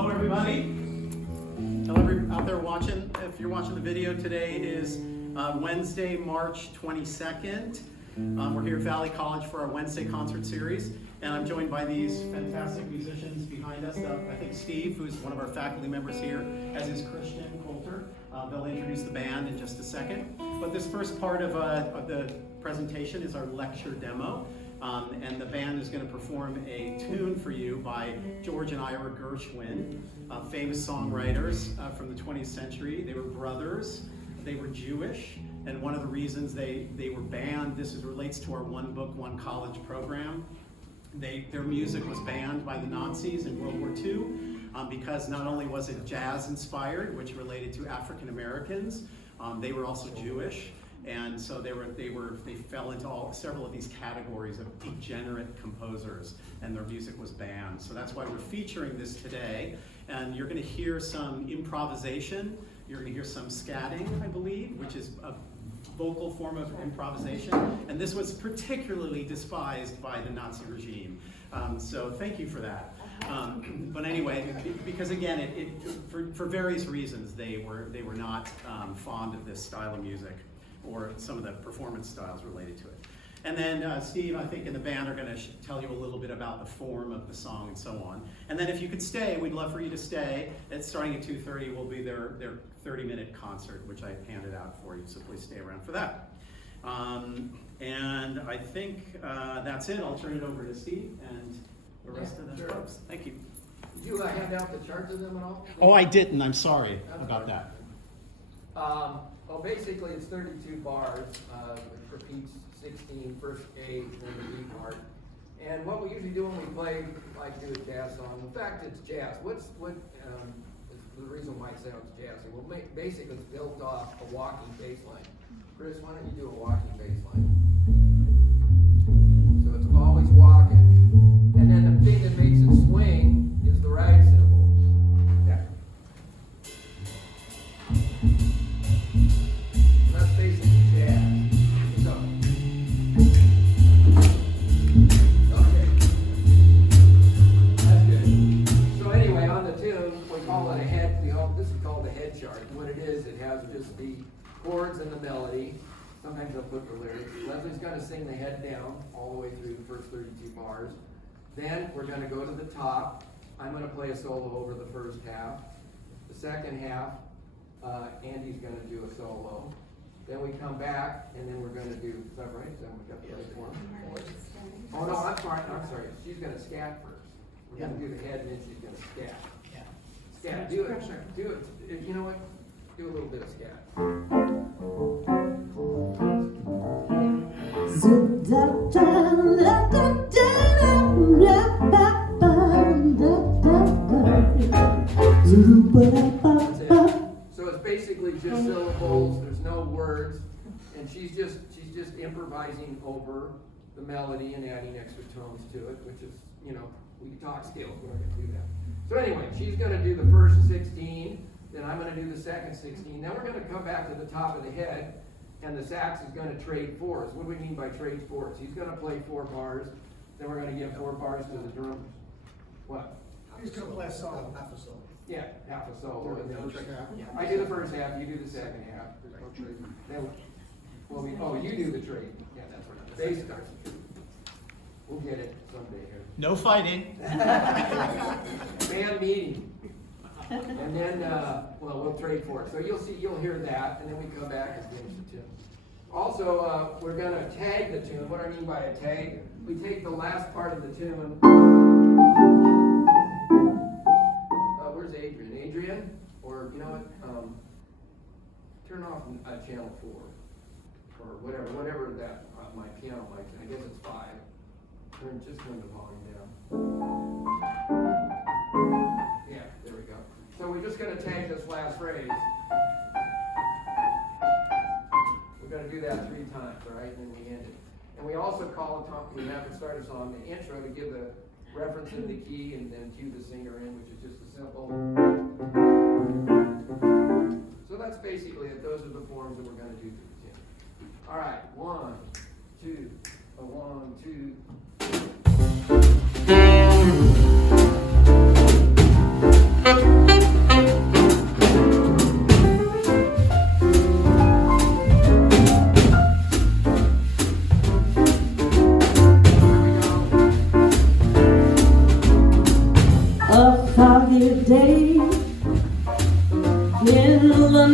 Hello, everybody. Hello, out there watching. If you're watching the video, today is Wednesday, March 22nd. We're here at Valley College for our Wednesday concert series, and I'm joined by these fantastic musicians behind us. I think Steve, who's one of our faculty members here, as is Christian Coulter. They'll introduce the band in just a second. But this first part of the presentation is our lecture demo. And the band is going to perform a tune for you by George and Ira Gershwin, famous songwriters from the 20th century. They were brothers, they were Jewish, and one of the reasons they were banned, relates to our One Book, One College program. Their music was banned by the Nazis in World War II because not only was it jazz inspired, which related to African Americans, they were also Jewish. And so they fell into several of these categories of degenerate composers, and their music was banned. So that's why we're featuring this today. And you're going to hear some improvisation. You're going to hear some scatting, I believe, which is a vocal form of improvisation. And this was particularly despised by the Nazi regime. So thank you for that. But anyway, because again, for various reasons, they were not fond of this style of music, or some of the performance styles related to it. And then Steve, I think, and the band are going to tell you a little bit about the form of the song and so on. And then if you could stay, we'd love for you to stay. It's starting at 2:30 will be their 30-minute concert, which I handed out for you, so please stay around for that. And I think that's it. I'll turn it over to Steve and the rest of the folks. Thank you. Did you hand out the charts of them at all? Oh, I didn't. I'm sorry about that. Well, basically it's 32 bars, which repeats 16, first A, then the B part. And what we usually do when we play, like do a jazz song, in fact it's jazz. What the reason why it sounds jazzy? Well, basically it's built off a walking bass line. Chris, why don't you do a walking bass line? So it's always walking. And then the thing that makes it swing is the ride cymbal. Yeah. That's basically jazz. So, okay. That's good. So anyway, on the tune, we call it a head. This is called a head chart. And what it is, it has just the chords and the melody. Sometimes I'll put the lyrics. Leslie's going to sing the head down all the way through the first 32 bars. Then we're going to go to the top. I'm going to play a solo over the first half. The second half, Andy's going to do a solo. Then we come back, and then we're going to do, is that right? Then we got the right form. Oh no, I'm sorry. She's going to scat first. We're going to do the head, and then she's going to scat. Yeah. Scat. Do it. You know what? Do a little bit of scat. So it's basically just syllables. There's no words, and she's just improvising over the melody and adding extra tones to it, which is, we can talk scales. We're not going to do that. So anyway, she's going to do the first 16. Then I'm going to do the second 16. Then we're going to come back to the top of the head, and the sax is going to trade fours. What do we mean by trade fours? He's going to play 4 bars. Then we're going to give 4 bars to the drummers. What? He's going to play a solo, half a solo. Yeah, half a solo. The first half. I do the first half, you do the second half. Then, you do the trade. Yeah, that's right. Bass starts. We'll get it someday here. No fighting. Band meeting. And then, we'll trade for it. So you'll hear that, and then we come back and finish the tune. Also, we're going to tag the tune. What I mean by a tag, we take the last part of the tune. Where's Adrian? Adrian? Or, you know what? Turn off channel 4. Or whatever that, my piano mic, I guess it's 5. Just turn the volume down. Yeah, there we go. So we're just going to tag this last phrase. We're going to do that 3 times, all right? And then we end it. And we also call a talk, we have to start us on the intro to give the reference in the key and then cue the singer in, which is just a simple. So that's basically it. Those are the forms that we're going to do for the tune. All right, 1, 2, 1, 2.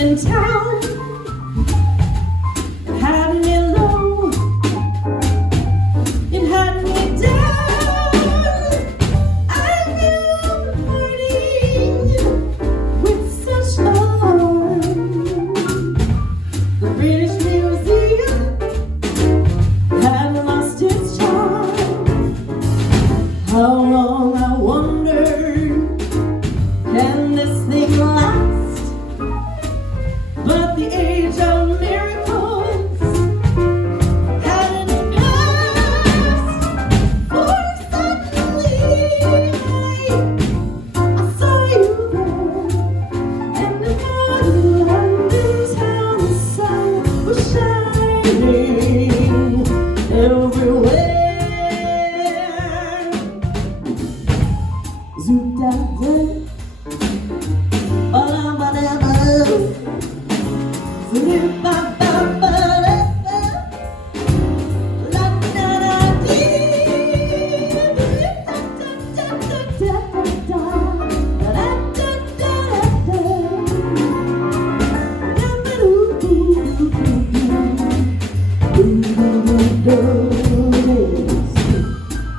London town, it had me low, it had me down. I feel partying with such alarm. The British Museum had lost its charm. How long, I wonder, can this thing last? But the age of miracles hadn't passed. For suddenly I saw you there, and before you London town, the sun was shining everywhere. Zoot-da-da, ba-da-ba-da-ba, zoot-ba-ba-ba-da-ba, la-da-da-dee, da-da-da-da-da-da, da-da-da-da-da, da-ba-doo-doo-doo-doo-doo-doo-doo.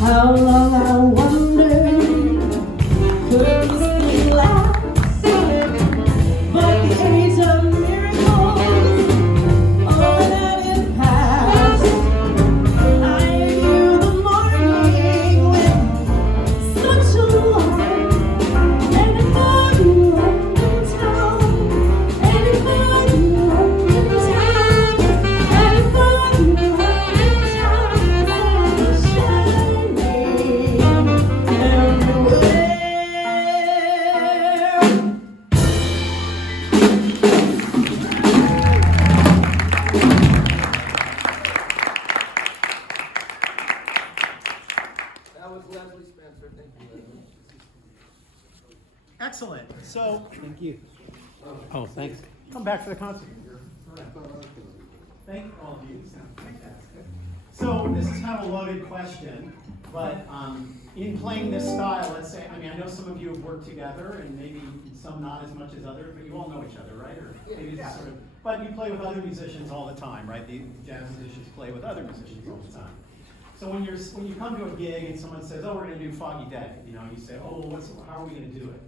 How long, I wonder, could this thing last? But the age of miracles, oh, that it passed. I knew the morning with such alarm, and before you London town, and before you London town, and before you London town, the sun was shining everywhere. That was Leslie Spencer, thank you, Leslie. Excellent. So, Thank you. oh, thanks. Come back for the concert. Thank all of you. Sound fantastic. So this is kind of a loaded question, but in playing this style, let's say, I mean, I know some of you have worked together, and maybe some not as much as others, but you all know each other, right? Or maybe it's just sort of, but you play with other musicians all the time, right? The jazz musicians play with other musicians all the time. So when you come to a gig and someone says, "Oh, we're going to do Foggy Day," you know, you say, "Oh, well, how are we going to do it?"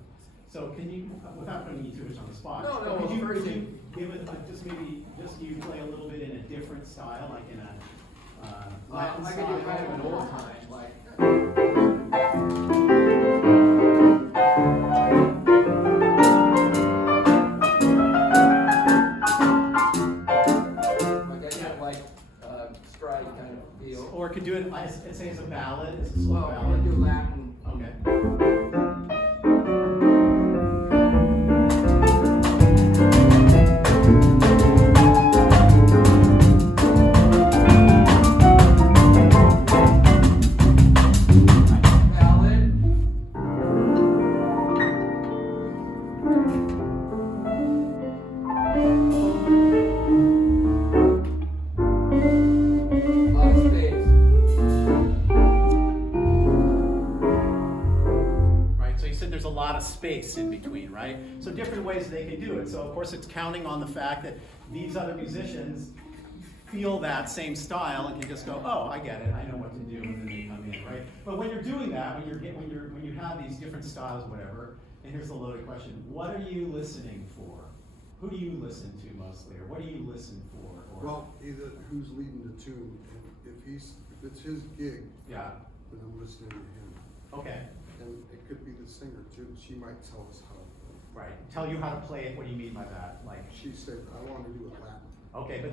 So can you, without putting you too much on the spot, No, no, could you first give it just you play a little bit in a different style, like in a Latin I style? could do kind of an old time, like. Stride kind of feel. Or could do it, say it's a ballad, it's a slow Well, I'm ballad. gonna do Latin. Okay. space in between, right? So different ways they can do it. So of course it's counting on the fact that these other musicians feel that same style and can just go, oh, I get it, I know what to do, and then they come in, right? But when you're doing that, when you have these different styles, whatever, and here's the loaded question: what are you listening for? Who do you listen to mostly, or what do you listen for? Or, Well, either who's leading the tune, and if it's his gig, yeah, then I'm listening to him. okay, And it could be the singer too, she might tell us how. right. Tell you how to play it. What do you mean by that? Like, She said, I want to do it Latin. okay, but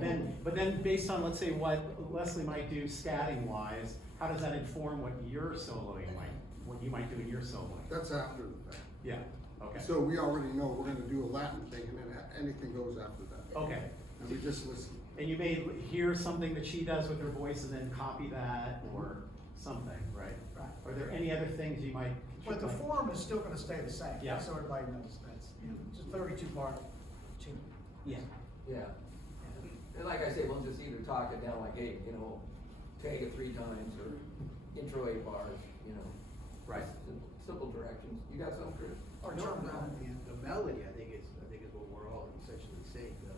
then based on, let's say, what Leslie might do scatting wise, how does that inform what you're soloing might, what you might do in your soloing? That's after the fact. Yeah, okay. So we already know we're gonna do a Latin thing, and then anything goes after that. Okay, And we just listen. and you may hear something that she does with her voice and then copy that or something, right? Right. Are there any other things you might? But the form is still gonna stay the same. Yeah. So everybody knows that's, it's a 32-bar tune. Yeah. Yeah. And like I say, we'll just either talk it down like, hey, tag it 3 times or intro 8 bars, Right. Simple directions. You got something, Chris? Or No, turn around at the end. the melody, I think is what we're all essentially saying. The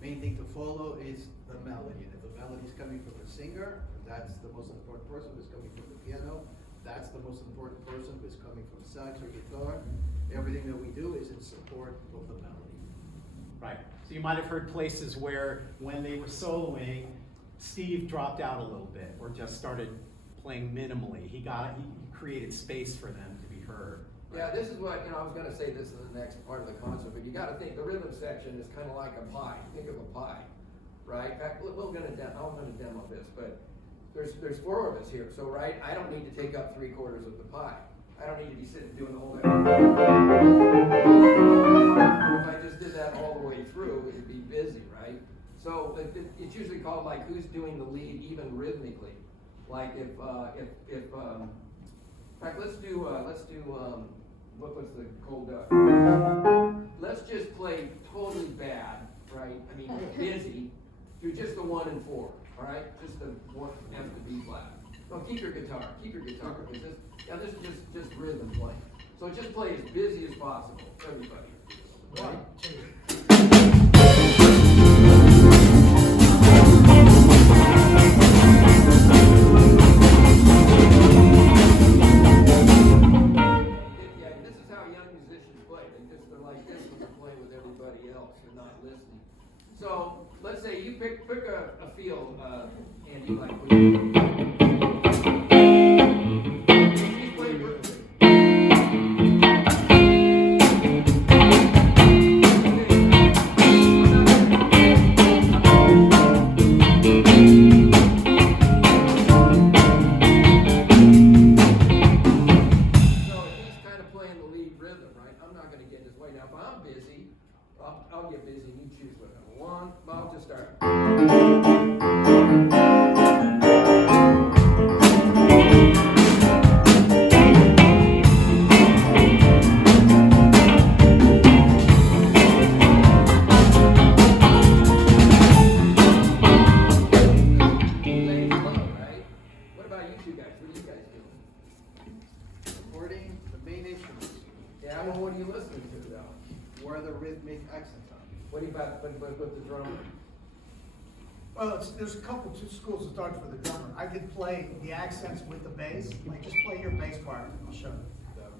main thing to follow is the melody, and if the melody is coming from the singer, that's the most important person. If it's coming from the piano, that's the most important person. If it's coming from sax or guitar, everything that we do is in support of the melody. Right. So you might have heard places where when they were soloing, Steve dropped out a little bit or just started playing minimally. He created space for them to be heard. Yeah, this is what, I was gonna say this in the next part of the concert, but you gotta think, the rhythm section is kinda like a pie. Think of a pie, right? In fact, I'm gonna demo this, but there's 4 of us here, so, right, I don't need to take up 3/4 of the pie. I don't need to be sitting doing the whole thing. If I just did that all the way through, it'd be busy, right? So it's usually called like who's doing the lead even rhythmically. Like in fact, let's do what was the cold duck? Let's just play totally bad, right? I mean, busy, do just the 1 and 4, all right? Just the 1 F to B flat. No, keep your guitar. This is just rhythm playing. So just play as busy as possible, everybody. Right? 1, 2. Yeah, this is how young musicians play. They're like this when they're playing with everybody else. They're not listening. So let's say you pick a field, Andy, like he's playing perfectly. I'll get busy and you choose what I want. I'll just start. Lay low, right? What about you 2 guys? What are you guys doing? Supporting the main instruments, Yeah, well, what are you listening to though? where the rhythmic accents are. What do you about with the drummer? Well, there's a couple 2 schools of thought for the drummer. I could play the accents with the bass, like just play your bass part, and I'll show you.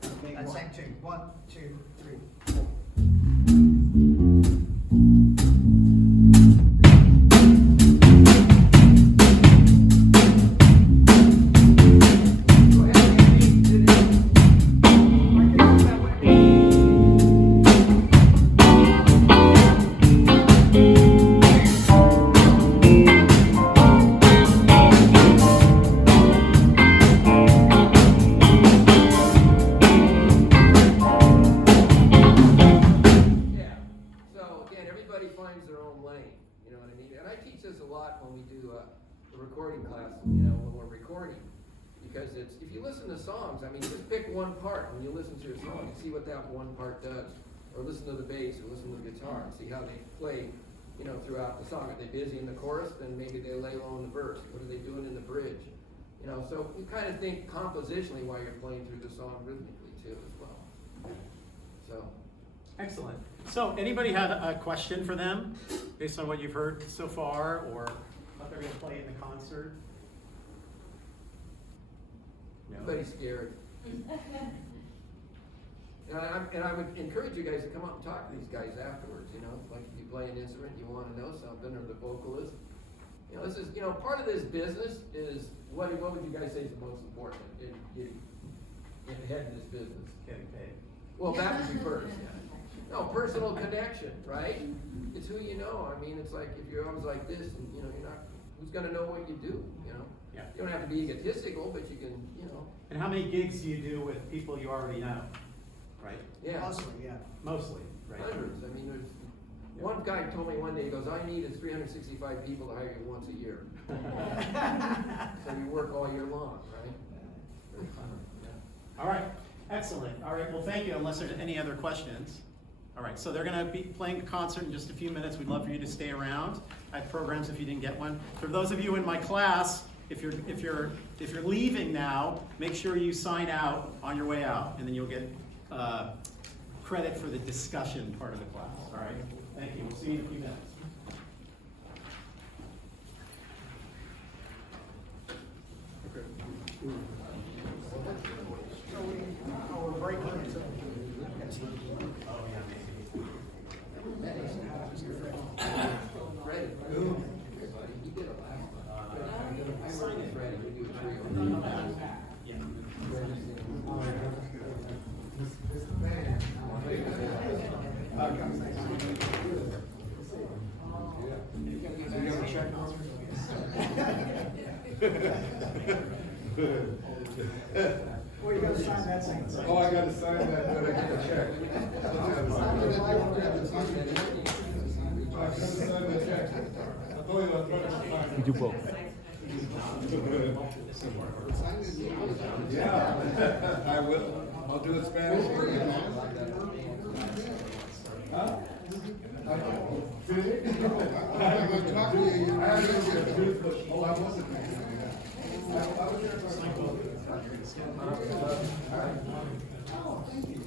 The main That one. same tune. 1, 2, 3, 4. Go ahead and get it. I can do that way. Yeah. So again, everybody finds their own lane. You know what I mean? And I teach this a lot when we do the recording class. When we're recording, because it's if you listen to songs, I mean, just pick one part when you listen to a song and see what that one part does, or listen to the bass, or listen to the guitar, and see how they play. Throughout the song. Are they busy in the chorus? Then maybe they lay low in the verse. What are they doing in the bridge? So you kind of think compositionally while you're playing through the song rhythmically too as well. so. Excellent. So anybody have a question for them based on what you've heard so far or what they're gonna play in the concert? No? Everybody's scared. And I would encourage you guys to come up and talk to these guys afterwards, you know, like if you play an instrument, you wanna know something, or the vocalist. You know, this is, you know, part of this business is, what would you guys say is the most important in heading this business? Getting paid. Well, that would be first. No, personal connection, right? It's who you know. I mean, it's like if you're always like this, and you know, you're not. Who's gonna know what you do? You know. Yeah. You don't have to be egotistical, but you can, you know. And how many gigs do you do with people you already know? Right? Yeah. Mostly, yeah. Mostly, right? Hundreds. I mean, there's. One guy told me one day, he goes, "All you need is 365 people to hire you once a year." So you work all year long, right? Yeah. All right, excellent. All right, well, thank you, unless there's any other questions. All right, so they're gonna be playing a concert in just a few minutes. We'd love for you to stay around. I have programs if you didn't get one. For those of you in my class, if you're leaving now, make sure you sign out on your way out, and then you'll get credit for the discussion part of the class. All right, thank you. We'll see you in a few minutes. Oh, we're breaking it. Freddie. Everybody, he did it last month. I worked with Freddie, we do a trio. Well, you gotta sign that thing. Oh, I gotta sign that, but I get a check. I gotta sign the check. We do both. Yeah, I will. I'll do it Spanish. Huh? See? I'm gonna talk to you. Oh, I wasn't. I was there. Oh, thank you.